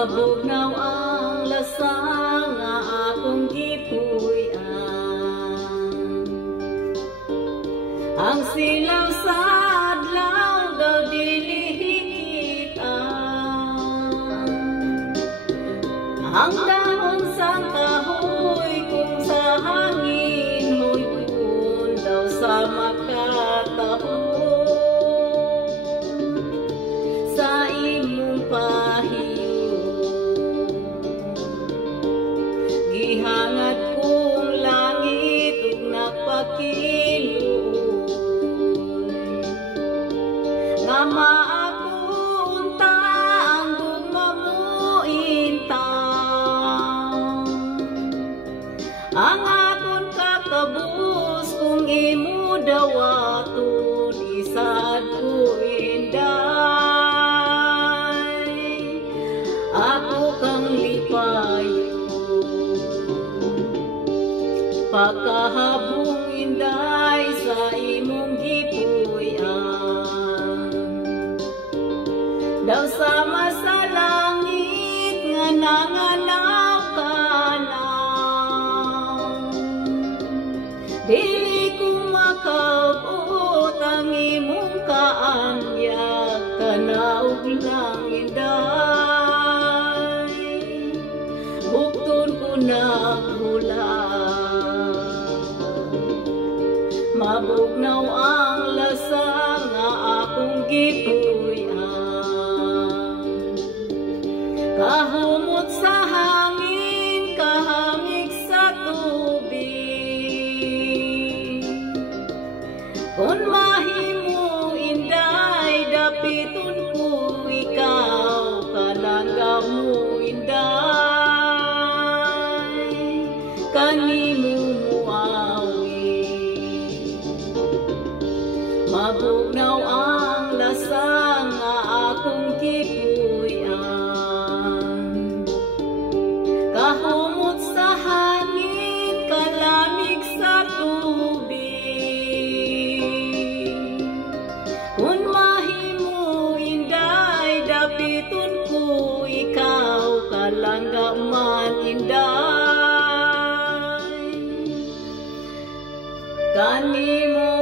Mabugnaw ang lasang nga akong gipuy-an. Ang silaw sa adlaw daw dili hikita. Ang dahon sa kahoy kung sa hangin hoy daw sa makatahon. Sa imong pahiyo gihangat kong langit ug napakiluoy nga maapunta ang gugma mo intang. Ang akon kakabus kung imo dawaton isad ko inday. Ako kang lipayo pagkahabong inday sa imong gipuy-an. Daw sama sa langit nga nanganaw ka na. Dili ko makabot ang imong kaanyag kanaog lang inday. Bukton ko na hula mabugnaw ang lasang nga akong gipuy-an. Kahumot sa hangin, kahamig sa tubig. Kung mahimo inday, dapiton ko ikaw, kalangga mo inday. Kanimo mabugnaw ang lasang nga akong gipuy-an. Kahumot sa hangin, kalamig sa tubig. Kung mahimo inday, dapiton ko ikaw, kalangga man inday. Kanimo